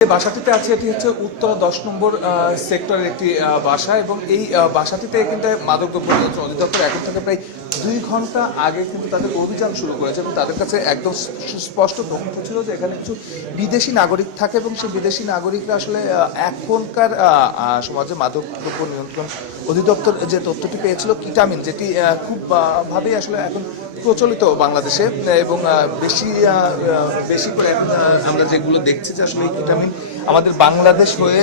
বাসাটিতে আছে এটি হচ্ছে উত্তর 10 নম্বর সেক্টরের একটি বাসা এবং এই বাসাটিতে কিন্তু মাদকদ্রব্য নিয়ন্ত্রণ অধিদপ্তর এখন থেকে প্রায় 2 ঘন্টা আগে কিন্তু তাদের অভিযান শুরু করেছে এবং তাদের কাছে একদম সুস্পষ্ট তথ্য ছিল যে এখানে কিছু বিদেশি নাগরিক থাকে এবং সেই বিদেশি নাগরিকরা আসলে এখনকার সমাজে মাদকদ্রব্য নিয়ন্ত্রণ অধিদপ্তর যে তথ্যটি পেয়েছিল কিটামিন, যেটি খুব ভাবেই আসলে এখন প্রচলিত বাংলাদেশে এবং বেশি বেশি করে আমরা যেগুলো দেখছি যে আসলে এই কিটামিন আমাদের বাংলাদেশ হয়ে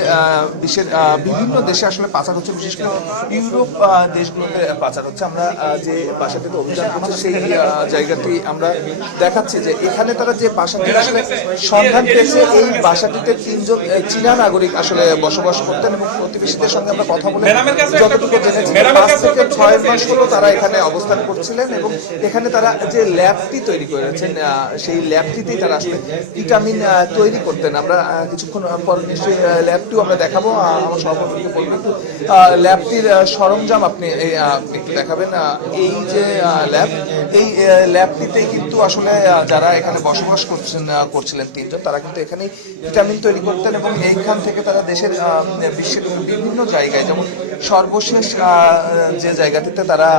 বিশ্বের বিভিন্ন দেশে আসলে পাচার হচ্ছে, বিশেষ করে ইউরোপ দেশগুলোতে পাচার হচ্ছে। আমরা যে বাসাটিতে অভিযান করছি সেই জায়গাটি আমরা দেখাচ্ছি যে এখানে তারা যে বাসাটি আসলে সন্ধান পেয়েছে, এই বাসাটিতে 3 জন চীনা নাগরিক আসলে বসবাস করতেন এবং প্রতিবেশীদের সঙ্গে আমরা কথা বলে যতটুকু জেনেছি 5 থেকে 6 মাস হলো তারা এখানে অবস্থান করছিলেন এবং এখানে তারা যে ল্যাবটি তৈরি করেছেন সেই ল্যাবটিতেই তারা আসলে ভিটামিন তৈরি করতেন। আমরা কিছুক্ষণ পর নিশ্চয়ই ল্যাবটিও আমরা দেখাবো। আমার সহকর্মীকে বলবো একটু ল্যাবটির সরঞ্জাম আপনি একটু দেখাবেন। এই যে ল্যাব, এই ল্যাবটিতেই কিন্তু আসলে যারা এখানে বসবাস করছিলেন 3 জন, তারা কিন্তু এখানেই ভিটামিন তৈরি করতেন এবং এইখান থেকে তারা দেশের বিশ্বের বিভিন্ন জায়গায়, যেমন সর্বশেষ যে জায়গাটিতে তারা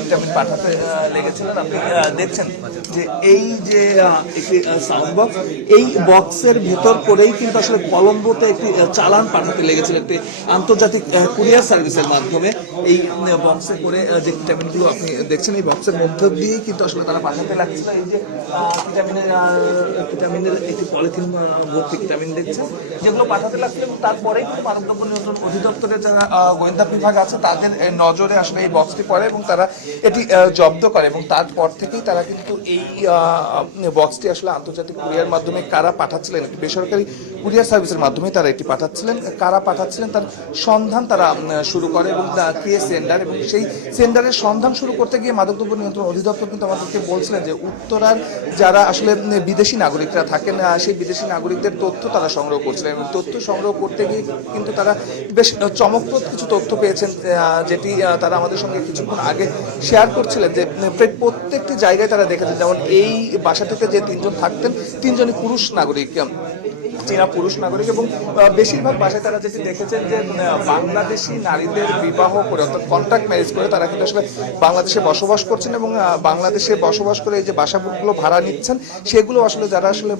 ভিটামিন পাঠাতে লেগেছিলেন, আপনি দেখছেন যে এই যে একটি সাউন্ড বক্স, এই বক্সের ভেতর করেই কিন্তু আসলে কলম্বোতে একটি চালান পাঠাতে লেগেছিল একটি আন্তর্জাতিক কুরিয়ার সার্ভিসের মাধ্যমে। এই বক্সে করে যে ভিটামিনগুলো আপনি দেখছেন, এই বক্সের মধ্য দিয়েই কিন্তু আসলে তারা পাঠাতে লাগছিল। এই যে ভিটামিনের একটি পলিথিন ভর্তি ভিটামিন দেখছেন, যেগুলো পাঠাতে লাগছিল এবং তারপরেই কিন্তু মাদকদ্রব্য নিয়ন্ত্রণ অধিদপ্তরের যারা গোয়েন্দা বিভাগ আছে তাদের নজরে আসলে এই বক্সটি পড়ে এবং তারা এটি জব্দ করে এবং তারপর থেকেই তারা কিন্তু এই বক্সটি আসলে আন্তর্জাতিক কুরিয়ার মাধ্যমে কারা পাঠাচ্ছিলেন, বেসরকারি কুরিয়ার সার্ভিসের মাধ্যমে তারা এটি পাঠাচ্ছিলেন, কারা পাঠাচ্ছিলেন তার সন্ধান তারা শুরু করে এবং কে সেন্ডার, এবং সেই সেন্ডারের সন্ধান শুরু করতে গিয়ে মাদকদ্রব্য নিয়ন্ত্রণ অধিদপ্তর কিন্তু আমাদেরকে বলছিলেন যে উত্তরার যারা আসলে বিদেশি নাগরিকরা থাকেন সেই বিদেশি নাগরিকদের তথ্য তারা সংগ্রহ করছিলেন এবং তথ্য সংগ্রহ করতে গিয়ে কিন্তু তারা বেশ চমকপ্রদ কিছু তথ্য পেয়েছেন, যেটি তারা আমাদের সঙ্গে কিছুক্ষণ আগে শেয়ার করছিলেন যে প্রায় প্রত্যেকটি জায়গায় তারা দেখেছেন, যেমন এই বাসাটিতে যে 3 জন থাকতেন 3 জনই পুরুষ নাগরিক, চীনা পুরুষ নাগরিক, এবং বেশিরভাগ বাসায় তারা যেটি দেখেছেন যে বাংলাদেশি নারীদের বিবাহ করে অর্থাৎ কন্ট্রাক্ট ম্যারেজ করে তারা কিন্তু আসলে বাংলাদেশে বসবাস করছেন এবং বাংলাদেশে বসবাস করে এই যে বাসাগুলো ভাড়া নিচ্ছেন সেগুলো আসলে যারা আসলে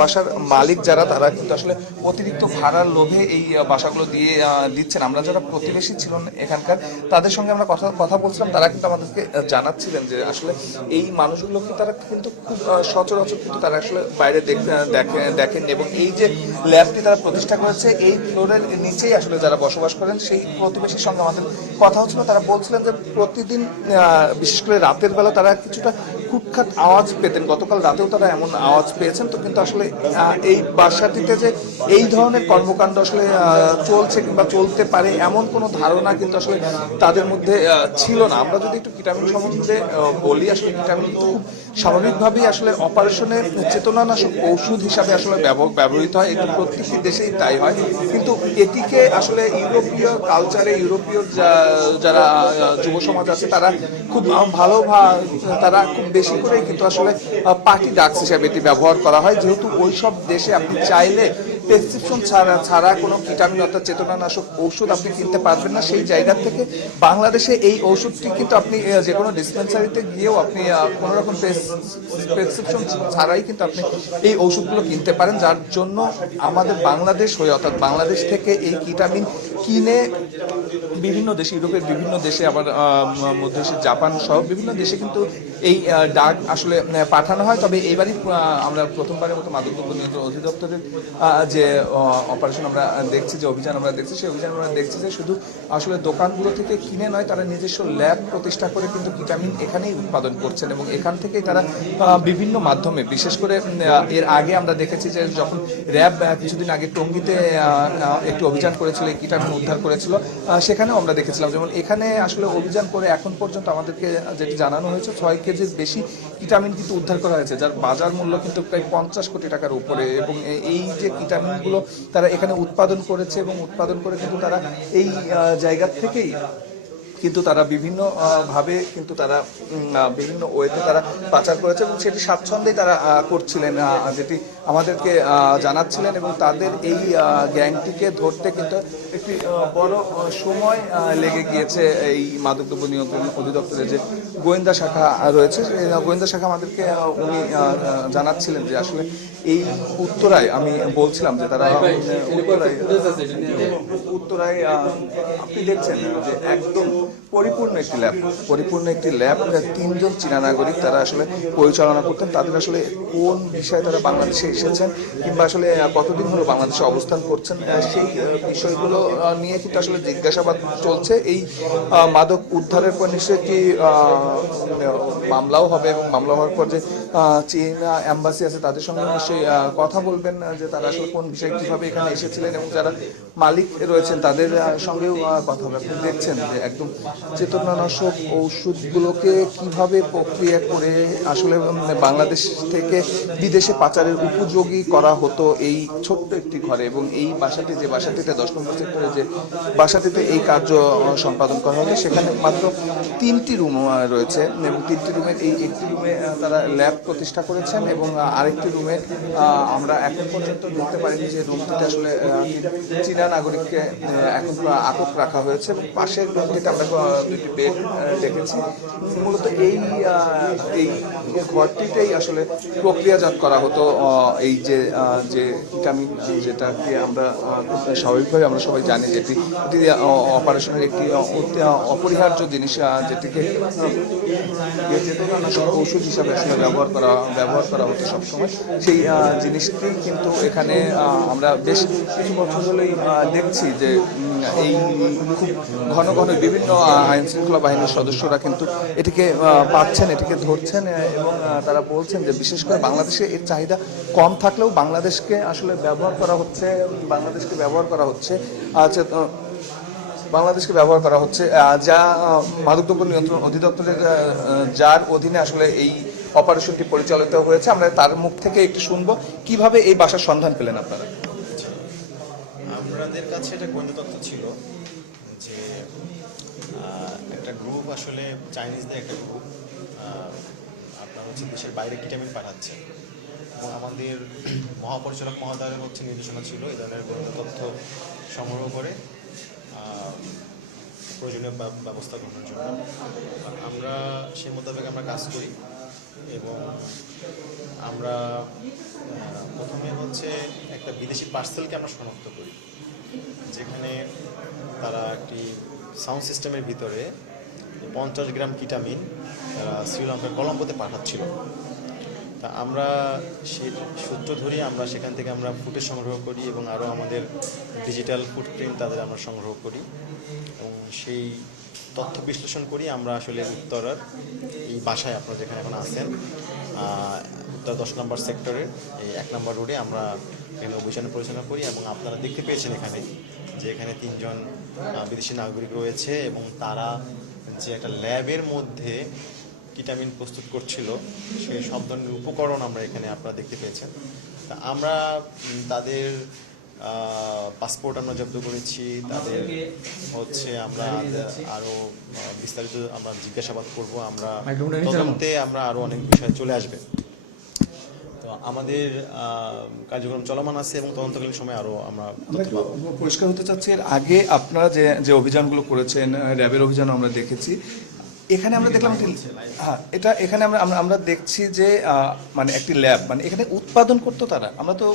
বাসার মালিক যারা, তারা কিন্তু আসলে অতিরিক্ত ভাড়ার লোভে এই বাসাগুলো দিয়ে দিচ্ছেন। আমরা যারা প্রতিবেশী ছিলেন এখানকার তাদের সঙ্গে আমরা কথা বলছিলাম, তারা কিন্তু আমাদেরকে জানাচ্ছিলেন যে আসলে এই মানুষগুলোকে তারা কিন্তু খুব সচরাচর কিন্তু তারা আসলে বাইরে দেখেন এবং এই যে ল্যাবটি তারা প্রতিষ্ঠা করেছে এই ফ্লোরের নিচেই আসলে যারা বসবাস করেন সেই প্রতিবেশীর সঙ্গে আমাদের কথা হচ্ছিল। তারা বলছিলেন যে প্রতিদিন বিশেষ করে রাতের বেলা তারা কিছুটা খুটখাট আওয়াজ পেতেন, গতকাল রাতেও তারা এমন আওয়াজ পেয়েছেন। তো কিন্তু আসলে এই বাসাটিতে যে এই ধরনের কর্মকাণ্ড আসলে চলছে কিংবা চলতে পারে এমন কোনো ধারণা কিন্তু আসলে তাদের মধ্যে ছিল না। আমরা যদি একটু কিটামিন সম্বন্ধে বলি, আসলে কিটামিন খুব স্বাভাবিকভাবেই আসলে অপারেশনের চেতনানাশক ঔষধ হিসাবে আসলে ব্যবহৃত হয়, এটা প্রত্যেকটি দেশেই তাই হয়, কিন্তু এটিকে আসলে ইউরোপীয় কালচারে ইউরোপীয় যারা যুব সমাজ আছে তারা খুব ভালো, তারা খুব বেশি করে কিন্তু আসলে পার্টি ড্রাগস হিসাবে এটি ব্যবহার করা হয়, যেহেতু ওই সব দেশে আপনি চাইলে প্রেসক্রিপশন ছাড়া কোনো ভিটামিন অর্থাৎ চেতনানাশক ঔষধ আপনি কিনতে পারবেন না। সেই জায়গা থেকে বাংলাদেশে এই ঔষধটি কিন্তু আপনি যে কোনো ডিসপেন্সারিতে গিয়েও আপনি কোনো রকম প্রেসক্রিপশন ছাড়াই কিন্তু আপনি এই ওষুধগুলো কিনতে পারেন, যার জন্য আমাদের বাংলাদেশ হয়ে অর্থাৎ বাংলাদেশ থেকে এই ভিটামিন কিনে বিভিন্ন দেশে, ইউরোপের বিভিন্ন দেশে, আবার মধ্য এশিয়ার জাপান সহ বিভিন্ন দেশে কিন্তু এই ড্রাগ আসলে পাঠানো হয়। তবে এইবারই আমরা প্রথমবারের মতো মাদকদ্রব্য নিয়ন্ত্রণ অধিদপ্তরের যে অপারেশন আমরা দেখছি, যে অভিযান আমরা দেখছি, সেই অভিযান আমরা দেখছি যে শুধু আসলে দোকানগুলো থেকে কিনে নয়, তারা নিজস্ব ল্যাব প্রতিষ্ঠা করে কিন্তু ভিটামিন এখানেই উৎপাদন করছেন এবং এখান থেকেই তারা বিভিন্ন মাধ্যমে, বিশেষ করে এর আগে আমরা দেখেছি যে যখন র্যাব কিছুদিন আগে টঙ্গীতে একটি অভিযান করেছিল, এই ভিটামিন উদ্ধার করেছিল, সেখানেও আমরা দেখেছিলাম যেমন এখানে আসলে অভিযান করে এখন পর্যন্ত আমাদেরকে যেটি জানানো হয়েছে 6 কেজির বেশি ভিটামিন কিন্তু উদ্ধার করা হয়েছে, যার বাজার মূল্য কিন্তু প্রায় 50 কোটি টাকার উপরে। এবং এই যে ভিটামিনগুলো তারা এখানে উৎপাদন করেছে এবং উৎপাদন করে কিন্তু তারা এই জায়গা থেকেই কিন্তু তারা বিভিন্ন ভাবে কিন্তু তারা বিভিন্ন ওয়েতে তারা পাচার করেছে এবং সেটি স্বাচ্ছন্দ্যেই তারা করছিলেন, যেটি আমাদেরকে জানাচ্ছিলেন। এবং তাদের এই গ্যাংটিকে ধরতে কিন্তু একটি বড় সময় লেগে গিয়েছে। এই মাদকদ্রব্য নিয়ন্ত্রণ অধিদপ্তরের যে গোয়েন্দা শাখা রয়েছে, সেই গোয়েন্দা শাখা আমাদেরকে উনি জানাচ্ছিলেন যে আসলে এই উত্তরায়, আমি বলছিলাম যে তারা উত্তরায় আপনি দেখছেন যে একদম পরিপূর্ণ একটি ল্যাব 3জন চীনা নাগরিক তারা আসলে পরিচালনা করতেন। তাদের আসলে কোন বিষয়ে তারা বাংলাদেশে এসেছেন কিংবা আসলে কতদিন হলো বাংলাদেশে অবস্থান করছেন, সেই বিষয়গুলো নিয়ে কিন্তু আসলে জিজ্ঞাসাবাদ চলছে। এই মাদক উদ্ধারের পর নিশ্চয়ই একটি মামলাও হবে এবং মামলা হওয়ার পর যে চীনা এম্বাসি আছে তাদের সঙ্গে নিশ্চয়ই কথা বলবেন যে তারা আসলে কোন বিষয়ে কিভাবে এখানে এসেছিলেন, এবং যারা মালিক রয়েছেন তাদের সঙ্গেও কথা হবে। আপনি দেখছেন যে একদম চেতনানাশক ঔষধগুলোকে কিভাবে প্রক্রিয়া করে আসলে বাংলাদেশ থেকে বিদেশে পাচারের উপযোগী করা হতো এই ছোট্ট একটি ঘরে। এবং এই বাসাটি, যে বাসাটিতে 10 নম্বর সেক্টরে যে বাসাটিতে এই কার্য সম্পাদন করা হবে, সেখানে মাত্র 3টি রুম রয়েছে এবং 3টি রুমের এই একটি রুমে তারা ল্যাব প্রতিষ্ঠা করেছেন এবং আরেকটি রুমে আমরা এখন পর্যন্ত দেখতে পারিনি যে রুমটিতে আসলে চীনা নাগরিককে এখন আটক রাখা হয়েছে। এবং পাশের রুমটিতে আমরা 2টি বেড দেখেছি। মূলত এই ঘরটিতেই আসলে প্রক্রিয়াজাত করা হতো এই যে কেটামিন, যেটাকে আমরা স্বাভাবিকভাবে আমরা সবাই জানি যেটি অপারেশনের একটি অপরিহার্য জিনিস, যেটিকে চেতনানাশক ঔষধ হিসাবে আসলে ব্যবহার করা হতো সবসময়। সেই জিনিসটি কিন্তু এখানে আমরা বেশ কিছু বছর হলেই দেখছি যে এই খুব ঘন ঘন বিভিন্ন আইন শৃঙ্খলা বাহিনীর সদস্যরা কিন্তু এটিকে পাচ্ছেন, এটিকে ধরছেন এবং তারা বলছেন যে বিশেষ করে বাংলাদেশে এর চাহিদা কম থাকলেও বাংলাদেশকে আসলে ব্যবহার করা হচ্ছে, যা মাদকদ্রব্য নিয়ন্ত্রণ অধিদপ্তরের যার অধীনে আসলে এই অপারেশনটি পরিচালিত হয়েছে। আমরা তার মুখ থেকে একটু শুনবো কিভাবে এই বাসার সন্ধান পেলেন আপনারা। আমাদের কাছে এটা গোয়েন্দা তথ্য ছিল যে একটা গ্রুপ, আসলে চাইনিজদের একটা গ্রুপ আপনার হচ্ছে দেশের বাইরে কিটামিন পাঠাচ্ছে এবং আমাদের মহাপরিচালক মহোদয়ের হচ্ছে নির্দেশনা ছিল এই ধরনের গোয়েন্দা তথ্য সংগ্রহ করে প্রয়োজনীয় ব্যবস্থা গ্রহণের জন্য। আমরা সেই মোতাবেক আমরা কাজ করি এবং আমরা প্রথমে হচ্ছে একটা বিদেশি পার্সেলকে আমরা শনাক্ত করি, যেখানে তারা একটি সাউন্ড সিস্টেমের ভিতরে 50 গ্রাম কিটামিন তারা শ্রীলঙ্কার কলম্বোতে পাঠাচ্ছিল। তা আমরা সেই সূত্র ধরে আমরা সেখান থেকে আমরা ফুটেজ সংগ্রহ করি এবং আরও আমাদের ডিজিটাল ফুটপ্রিন্ট তাদের আমরা সংগ্রহ করি এবং সেই তথ্য বিশ্লেষণ করি। আমরা আসলে উত্তরার এই বাসায় আপনারা যেখানে এখন আছেন, উত্তর 10 নম্বর সেক্টরের এই 1 নম্বর রোডে আমরা এখানে অভিযান পরিচালনা করি এবং আপনারা দেখতে পেয়েছেন এখানে যে এখানে 3জন বিদেশি নাগরিক রয়েছে এবং তারা যে একটা ল্যাবের মধ্যে কিটামিন প্রস্তুত করছিল সেই সব ধরনের উপকরণ আমরা এখানে আপনারা দেখতে পেয়েছেন। তা আমরা তাদের পাসপোর্ট আমরা জব্দ করেছি, তাদের হচ্ছে আমরা আরও বিস্তারিত আমরা জিজ্ঞাসাবাদ করব, আমরা তদন্তে আমরা আরও অনেক বিষয় চলে আসবে। তো আমাদের কার্যক্রম চলমান আছে এবং তদন্তকালীন সময় আরও আমরা পরিষ্কার হতে চাচ্ছি, এর আগে আপনারা যে অভিযানগুলো করেছেন, র্যাবের অভিযান আমরা দেখেছি, এখানে আমরা দেখলাম এখানে আমরা দেখছি যে মানে একটি ল্যাব, মানে এখানে উৎপাদন করতো তারা। আমরা তো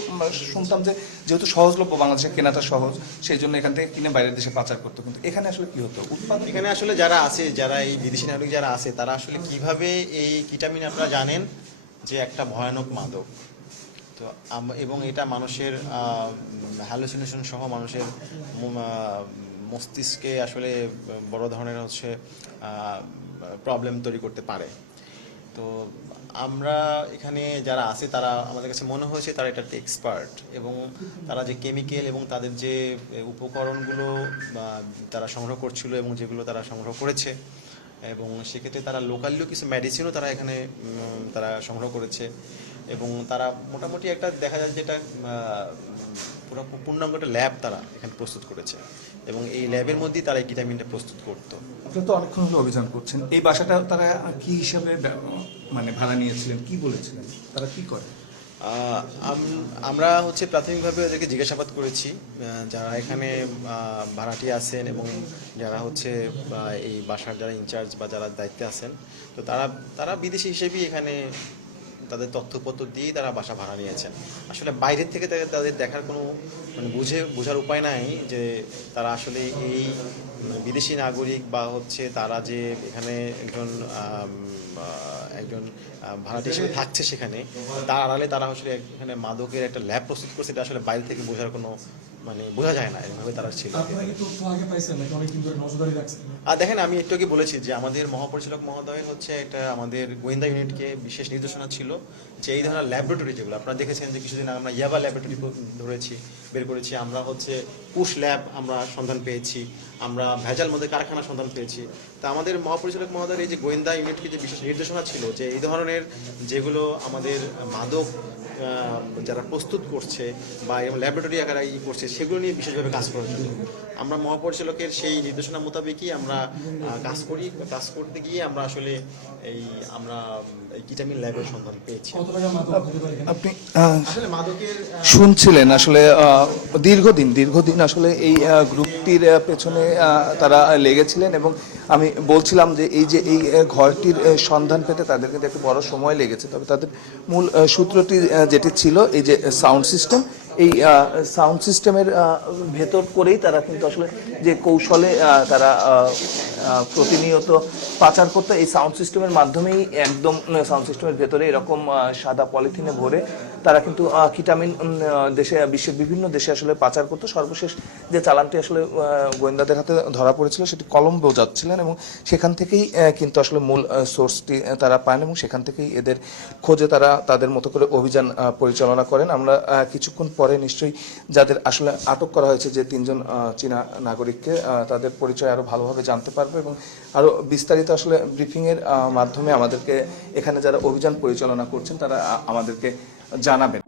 শুনতাম যে যেহেতু সহজলভ্য, বাংলাদেশে কেনাটা সহজ, সেই জন্য এখান থেকে কিনে বাইরের দেশে পাচার করতো, কিন্তু এখানে আসলে কি হতো উৎপাদন? এখানে আসলে যারা আছে, যারা এই বিদেশি নাগরিক যারা আছে, তারা আসলে কিভাবে এই কিটামিন, আপনারা জানেন যে একটা ভয়ানক মাদক, তো এবং এটা মানুষের হ্যালুসিনেশন সহ মানুষের মস্তিষ্কে আসলে বড় ধরনের হচ্ছে প্রবলেম তৈরি করতে পারে। তো আমরা এখানে যারা আছে তারা আমাদের কাছে মনে হয়েছে তারা এটাতে এক্সপার্ট এবং তারা যে কেমিক্যাল এবং তাদের যে উপকরণগুলো তারা সংগ্রহ করছিল এবং যেগুলো তারা সংগ্রহ করেছে, এবং সেক্ষেত্রে তারা লোকালিও কিছু মেডিসিনও তারা এখানে তারা সংগ্রহ করেছে এবং তারা মোটামুটি একটা দেখা যায় যেটা পুরো পূর্ণাঙ্গ একটা ল্যাব তারা এখানে প্রস্তুত করেছে এবং এই ল্যাবের মধ্যেই তারা এই কিটামিনটা প্রস্তুত করতো। আপনারা তো অনেকক্ষণ হলো অভিযান করছেন, এই বাসাটা তারা কি হিসাবে মানে ভাড়া নিয়েছিলেন, কি বলেছিলেন, তারা কি করে? আমরা হচ্ছে প্রাথমিকভাবে ওদেরকে জিজ্ঞাসাবাদ করেছি যারা এখানে ভাড়াটি আছেন এবং যারা হচ্ছে এই বাসার যারা ইনচার্জ বা যারা দায়িত্বে আছেন, তো তারা বিদেশি হিসেবেই এখানে তাদের তথ্যপত্র দিয়েই তারা বাসা ভাড়া নিয়েছেন। আসলে বাইরের থেকে তাদের দেখার কোনো মানে বোঝার উপায় নাই যে তারা আসলে এই বিদেশি নাগরিক বা হচ্ছে তারা যে এখানে একজন ভাড়াটি হিসেবে থাকছে সেখানে, তার আড়ালে তারা আসলে এখানে মাদকের একটা ল্যাব প্রস্তুত করছে, এটা আসলে বাইরে থেকে বোঝার কোনো মানে বোঝা যায় না এভাবে তারা ছিল। আর দেখেন, আমি একটু আগে বলেছি যে আমাদের মহাপরিচালক মহোদয়ের হচ্ছে একটা আমাদের গোয়েন্দা ইউনিটকে বিশেষ নির্দেশনা ছিল যে এই ধরনের ল্যাবরেটরি যেগুলো আপনারা দেখেছেন যে কিছুদিন আগে আমরা ইয়াবা ল্যাবরেটরি বের করেছি, আমরা হচ্ছে পুশ ল্যাব আমরা সন্ধান পেয়েছি, আমরা ভেজাল মধ্যে কারখানা সন্ধান পেয়েছি। তা আমাদের মহাপরিচালক মহোদয়ের এই যে গোয়েন্দা ইউনিটকে যে বিশেষ নির্দেশনা ছিল যে এই ধরনের যেগুলো আমাদের মাদক যারা প্রস্তুত করছে বা এরকম ল্যাবরেটরি আকারে করছে সেগুলো নিয়ে বিশেষভাবে কাজ করার জন্য আমরা মহাপরিচালকের সেই নির্দেশনা মোতাবেকই আমরা কাজ করি। কাজ করতে গিয়ে আমরা আসলে এই কিটামিন ল্যাবের সন্ধান পেয়েছি। আপনি আসলে মাদকের শুনছিলেন আসলে দীর্ঘদিন আসলে এই গ্রুপটির পেছনে তারা লেগেছিলেন এবং আমি বলছিলাম যে এই ঘরটির সন্ধান পেতে তাদের কিন্তু একটু বড় সময় লেগেছে, তবে তাদের মূল সূত্রটি যেটি ছিল এই যে সাউন্ড সিস্টেম, এই সাউন্ড সিস্টেমের ভেতর করেই তারা কিন্তু আসলে যে কৌশলে তারা প্রতিনিয়ত পাচার করতে, এই সাউন্ড সিস্টেমের মাধ্যমেই একদম সাউন্ড সিস্টেমের ভেতরে এরকম সাদা পলিথিনে ভরে তারা কিন্তু কিটামিন বিশ্বের বিভিন্ন দেশে আসলে পাচার করতো। সর্বশেষ যে চালানটি আসলে গোয়েন্দাদের হাতে ধরা পড়েছিল সেটি কলম্বো যাচ্ছিলেন এবং সেখান থেকেই কিন্তু আসলে মূল সোর্সটি তারা পান এবং সেখান থেকেই এদের খোঁজে তারা তাদের মতো করে অভিযান পরিচালনা করেন। আমরা কিছুক্ষণ পরে নিশ্চয়ই যাদের আসলে আটক করা হয়েছে যে 3 জন চীনা নাগরিককে, তাদের পরিচয় আরো ভালোভাবে জানতে পারবো এবং আরো বিস্তারিত আসলে ব্রিফিংয়ের মাধ্যমে আমাদেরকে এখানে যারা অভিযান পরিচালনা করছেন তারা আমাদেরকে জানাবেন।